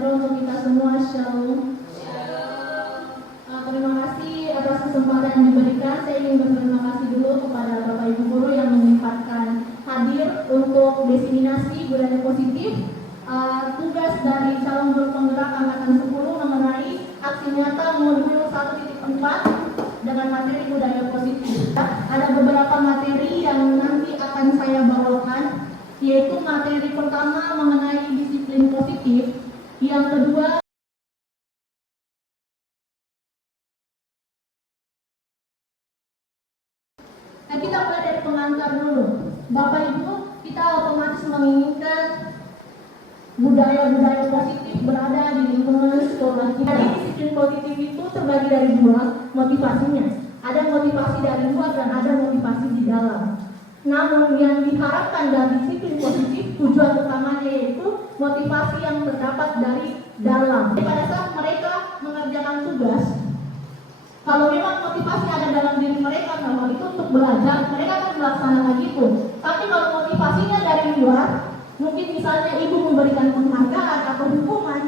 sejahtera untuk kita semua. Shalom. Terima kasih atas kesempatan yang diberikan. Saya ingin berterima kasih dulu kepada Bapak Ibu Guru yang menyempatkan hadir untuk diseminasi budaya positif. Tugas dari calon guru penggerak angkatan 10 mengenai aksi nyata modul 1.4 dengan materi budaya positif. Ada beberapa materi yang nanti akan saya bawakan, yaitu materi pertama mengenai disiplin positif, yang kedua kita mulai dari pengantar dulu. Bapak Ibu, kita otomatis menginginkan budaya-budaya positif berada di lingkungan sekolah kita. Jadi disiplin positif itu terbagi dari dua motivasinya. Ada motivasi dari luar dan ada motivasi di dalam. Namun yang diharapkan dari disiplin positif, tujuan utamanya yaitu motivasi yang terdapat dari dalam. Pada saat mereka mengerjakan tugas, kalau memang motivasi ada dalam diri mereka, bahwa itu untuk belajar, mereka akan melaksanakan itu. Tapi kalau motivasinya dari luar, mungkin misalnya ibu memberikan penghargaan atau hukuman,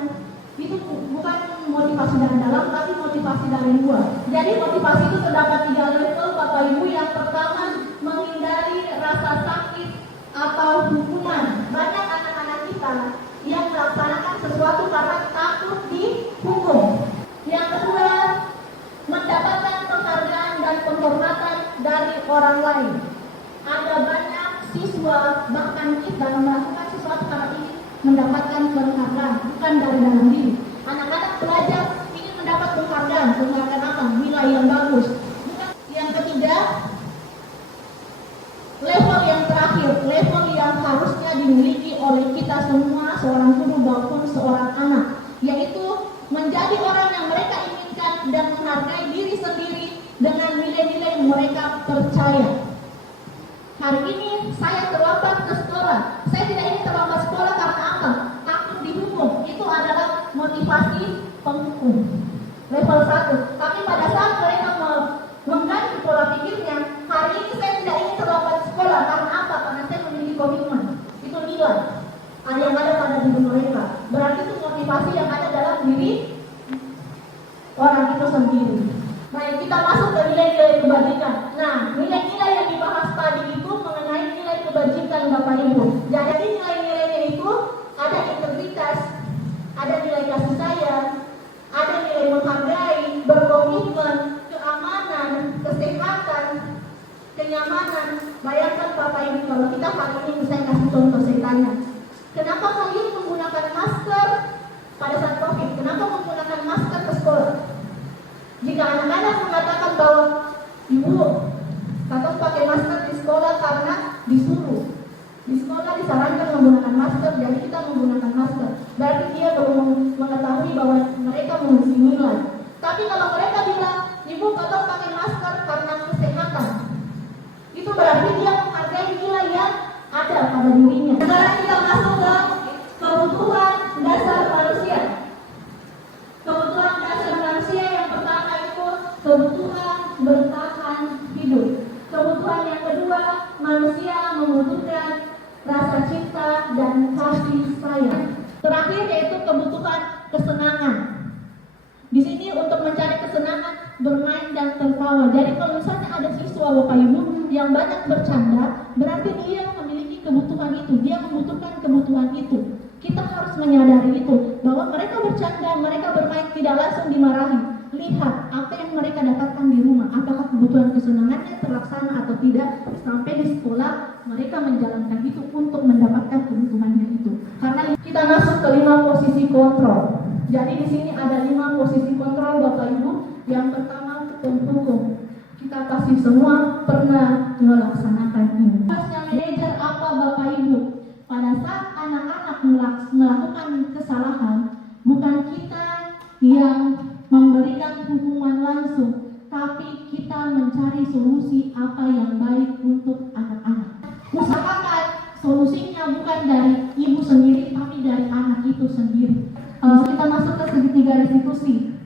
itu bukan motivasi dari dalam, tapi motivasi dari luar. Jadi motivasi itu terdapat 3 level, Bapak Ibu. Yang pertama, menghindari rasa sakit atau hukuman. Banyak anak-anak kita yang melaksanakan sesuatu karena takut dihukum. Yang kedua, mendapatkan penghargaan dan penghormatan dari orang lain. Ada banyak siswa, bahkan kita melakukan sesuatu karena ingin mendapatkan penghargaan, bukan dari dalam diri. Anak-anak belajar ingin mendapat penghargaan apa? Nilai yang bagus. Yang ketiga, level yang terakhir, level yang harusnya dimiliki oleh kita semua, seorang guru maupun seorang anak, yaitu menjadi orang yang mereka inginkan dan menghargai diri sendiri dengan nilai-nilai yang mereka percaya. Hari ini saya terlambat ke sekolah. Saya tidak ingin terlambat sekolah karena apa? Takut dihukum. Itu adalah motivasi penghukum level 1. Tapi pada saat mereka mengganti pola pikirnya, hari ini saya tidak ingin terlambat sekolah karena apa? Karena saya memiliki komitmen. Itu nilai yang ada pada diri mereka. Berarti itu motivasi yang ada dalam diri orang itu sendiri. Baik, kita masuk ke nilai-nilai kebajikan. Nah, nilai-nilai yang dibahas tadi itu mengenai nilai kebajikan, Bapak Ibu. Jadi nilai-nilainya itu ada integritas, ada nilai kasih sayang, ada nilai menghargai, berkomitmen, keamanan, kesehatan, kenyamanan. Bayangkan Bapak Ibu, kalau kita hari ini saya kasih contoh, saya tanya, kenapa kalian menggunakan masker pada saat COVID? Kenapa menggunakan masker ke sekolah? Jika anak-anak mengatakan bahwa ibu, katong pakai masker di sekolah karena disuruh, di sekolah disarankan menggunakan masker, jadi kita menggunakan masker. Berarti dia belum mengetahui bahwa mereka memiliki nilai. Tapi kalau mereka bilang, ibu katong pakai masker karena kesehatan, itu berarti dia menghargai nilai yang ada pada dirinya. Sekarang kita masuk ke kebutuhan dasar manusia. Kebutuhan dasar manusia yang pertama itu kebutuhan bertahan hidup. Kebutuhan yang kedua, manusia membutuhkan rasa cinta dan kasih sayang. Terakhir yaitu kebutuhan kesenangan. Di sini untuk mencari kesenangan, bermain dan tertawa. Jadi kalau misalnya ada siswa Bapak Ibu yang banyak bercanda, berarti dia memiliki kebutuhan itu, dia membutuhkan kebutuhan itu. Kita harus menyadari itu, bahwa mereka bercanda, mereka bermain tidak langsung dimarahi. Lihat apa yang mereka dapatkan di rumah, apakah kebutuhan kesenangannya terlaksana atau tidak. Sampai di sekolah mereka menjalankan itu untuk mendapatkan kebutuhannya itu. Karena kita masuk ke 5 posisi kontrol. Jadi di sini ada 5 posisi kontrol Bapak Ibu. Yang pertama penghukum. Kita pasti semua pernah melaksanakan ini. Tugasnya manajer apa Bapak Ibu? Pada saat anak-anak melakukan kesalahan, bukan kita yang memberikan hukuman langsung, tapi kita mencari solusi apa yang baik untuk anak-anak. Usahakan solusinya bukan dari ibu sendiri, tapi dari anak itu sendiri. Kita masuk ke segitiga restitusi.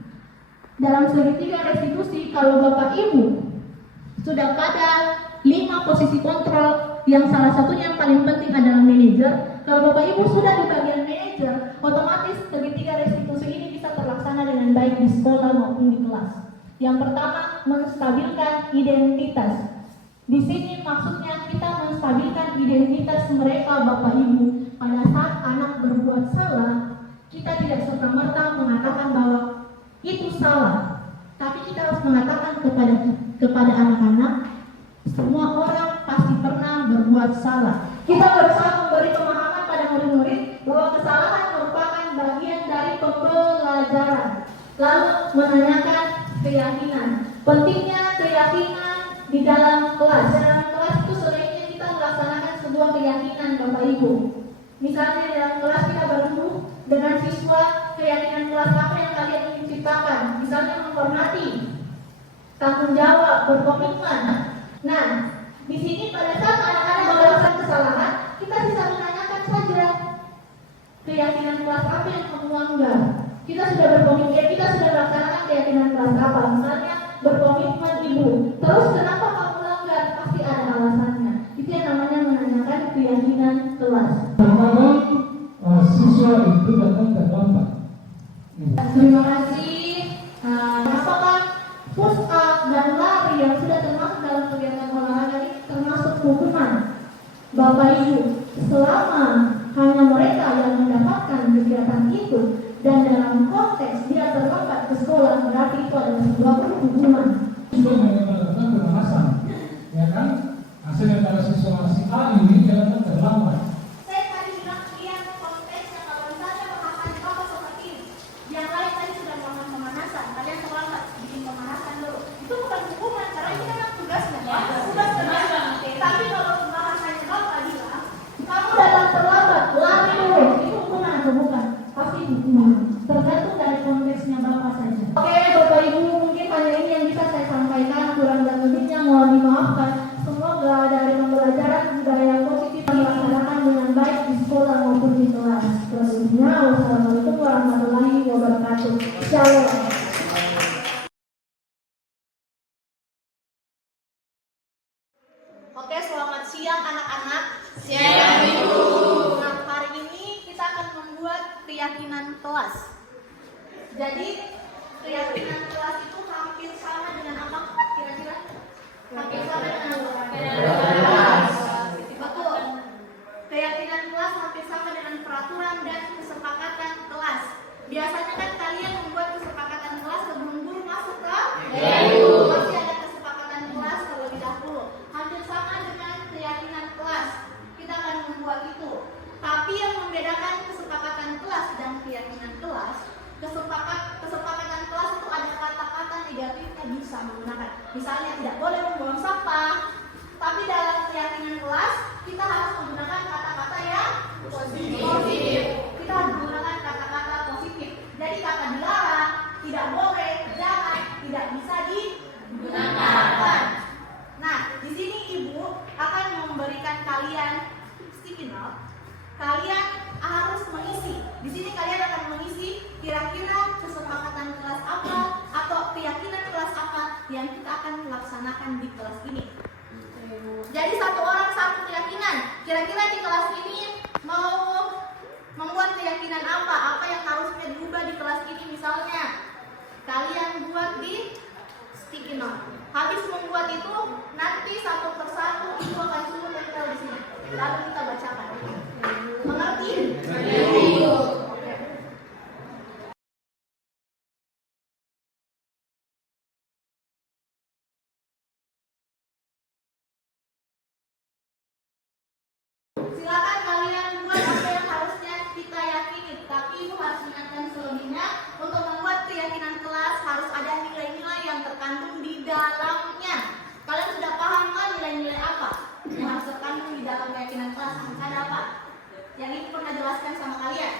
Dalam segitiga restitusi, kalau Bapak Ibu sudah pada 5 posisi kontrol, yang salah satunya yang paling penting adalah manajer. Kalau Bapak Ibu sudah di bagian manajer, otomatis segitiga restitusi ini bisa terlaksana dengan baik di sekolah maupun di kelas. Yang pertama, menstabilkan identitas. Di sini maksudnya kita menstabilkan identitas mereka Bapak Ibu. Pada saat anak berbuat salah, kita tidak serta-merta mengatakan bahwa itu salah, tapi kita harus mengatakan kepada anak-anak, semua orang pasti pernah berbuat salah. Kita berusaha memberi pemahaman pada murid-murid bahwa kesalahan merupakan bagian dari pembelajaran. Lalu menanyakan keyakinan. Pentingnya keyakinan di dalam kelas. Dalam kelas itu sebaiknya kita melaksanakan sebuah keyakinan Bapak Ibu. Misalnya dalam kelas kita bertemu dengan siswa, keyakinan kelas apa yang kalian ingin ciptakan? Misalnya menghormati, tanggung jawab, berkomitmen. Nah, di sini pada saat anak-anak melakukan kesalahan, kita bisa menanyakan saja keyakinan kelas apa yang kamu langgar. Kita sudah berkomitmen, kita sudah melaksanakan keyakinan kelas apa. Misalnya berkomitmen ibu. Terus kenapa kamu langgar? Pasti ada alasannya. Itu yang namanya menanyakan keyakinan kelas. Terkadang siswa itu datang terlambat. Terima kasih. Apakah push up dan lari yang sudah termasuk dalam kegiatan olahraga ini termasuk hukuman? Bapak Ibu, selama hanya mereka yang mendapatkan kegiatan itu dan dalam konteks dia terlambat ke sekolah, berarti itu adalah sebuah hukuman. Siswa mendapatkan pemanasan, ya kan? Hasilnya para siswa si A ini dia datang terlambat. Saya tadi bilang lihat konteksnya, kalau misalnya pemahaman apa seperti ini, yang lain tadi sudah melakukan pemanasan, kalian terlambat bikin pemanasan dulu. Itu bukan hukuman, karena ini kan tugasnya, tugas kerja. Tapi kalau pembahasannya Bapak bilang, kamu datang terlambat, lari dulu, itu hukuman atau bukan? Pasti hukuman. Tergantung dari konteksnya Bapak saja. Oke, Bapak Ibu, mungkin hanya ini yang bisa saya sampaikan, kurang dan lebihnya mohon dimaafkan. Semoga dari pembelajaran budaya positif dilaksanakan dengan baik di sekolah maupun di kelas. Selanjutnya, wassalamualaikum warahmatullahi wabarakatuh. Shalom. Oke, selamat siang anak-anak. Siang, Ibu. Nah, hari ini kita akan membuat keyakinan kelas. Jadi, keyakinan kelas itu hampir sama dengan apa? Kira-kira? Hampir sama dengan apa? Betul. Keyakinan kelas hampir sama dengan peraturan dan kesepakatan kelas. Biasanya kan kalian membuat kesepakatan kelas sebelum guru masuk ke? Pasti ada kesepakatan kelas terlebih dahulu. Hampir sama dengan keyakinan kelas. Kita akan membuat itu. Tapi yang membedakan kesepakatan kelas dan keyakinan kelas, kesepakatan kelas itu ada kata-kata negatifnya bisa menggunakan. Misalnya tidak boleh membuang sampah. Tapi dalam keyakinan kelas kita harus menggunakan kata-kata yang positif. Kita harus menggunakan kata-kata positif. Jadi kata dilarang, tidak boleh, jangan, tidak bisa digunakan. Nah, di sini Ibu akan memberikan kalian sticky note. Kalian harus mengisi. Di sini kalian akan mengisi kira-kira kesepakatan kelas apa atau keyakinan kelas apa yang kita akan laksanakan di kelas ini. Jadi satu orang satu keyakinan. Kira-kira di kelas ini mau membuat keyakinan apa yang harusnya diubah di kelas ini. Misalnya kalian buat di sticky note. Habis membuat itu, nanti satu persatu Ibu akan suruh tempel di sini. Lalu kita bacakan. Mengerti? Silakan kalian buat apa yang harusnya kita yakini. Tapi Ibu harus ingatkan selebihnya, untuk membuat keyakinan kelas harus ada nilai-nilai yang terkandung di dalamnya. Kalian sudah paham kan nilai-nilai apa yang harus terkandung di dalam keyakinan kelas? Ada apa? Yang Ibu pernah jelaskan sama kalian?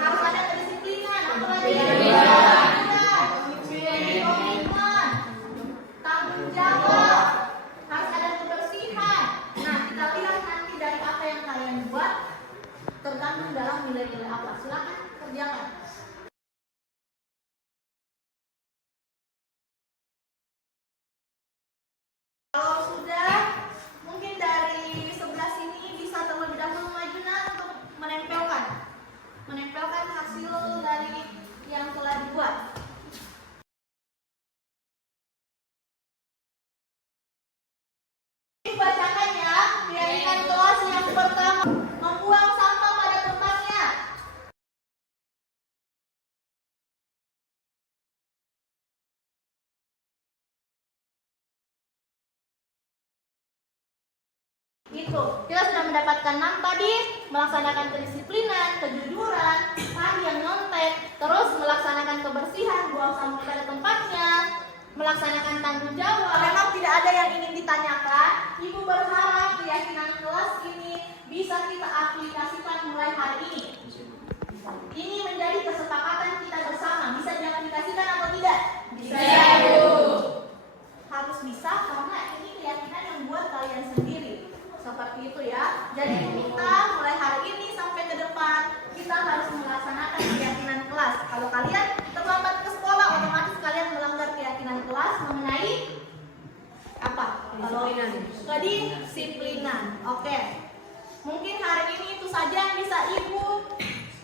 Harus ada kedisiplinan, apa lagi? Komitmen, tanggung jawab, harus ada kebersihan. Nah, kita lihat nanti dari apa yang kalian buat tergantung dalam nilai-nilai apa. Silakan kerjakan. Kalau sudah, mungkin dari itu. Kita sudah mendapatkan 6 tadi, melaksanakan kedisiplinan, kejujuran, tadi yang nyontek, terus melaksanakan kebersihan, buang sampah pada tempatnya, melaksanakan tanggung jawab. Memang tidak ada yang ingin ditanyakan. Ibu berharap keyakinan kelas ini bisa kita aplikasikan mulai hari ini. Ini menjadi kesepakatan kita bersama. Bisa diaplikasikan atau tidak? Bisa, Bu. Harus bisa karena ini keyakinan yang buat kalian sendiri. Seperti itu ya. Jadi kita mulai hari ini sampai ke depan kita harus melaksanakan keyakinan kelas. Kalau kalian terlambat ke sekolah, otomatis kalian melanggar keyakinan kelas mengenai apa? Kedisiplinan. Oke. Mungkin hari ini itu saja yang bisa Ibu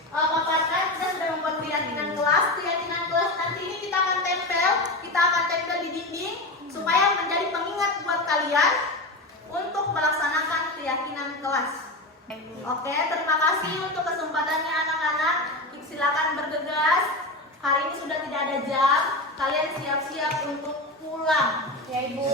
paparkan. Kita sudah membuat keyakinan kelas. Keyakinan kelas nanti ini kita akan tempel di dinding supaya menjadi pengingat buat kalian untuk melaksanakan keyakinan kelas. Oke, terima kasih untuk kesempatannya anak-anak. Silakan bergegas. Hari ini sudah tidak ada jam. Kalian siap-siap untuk pulang, ya Ibu.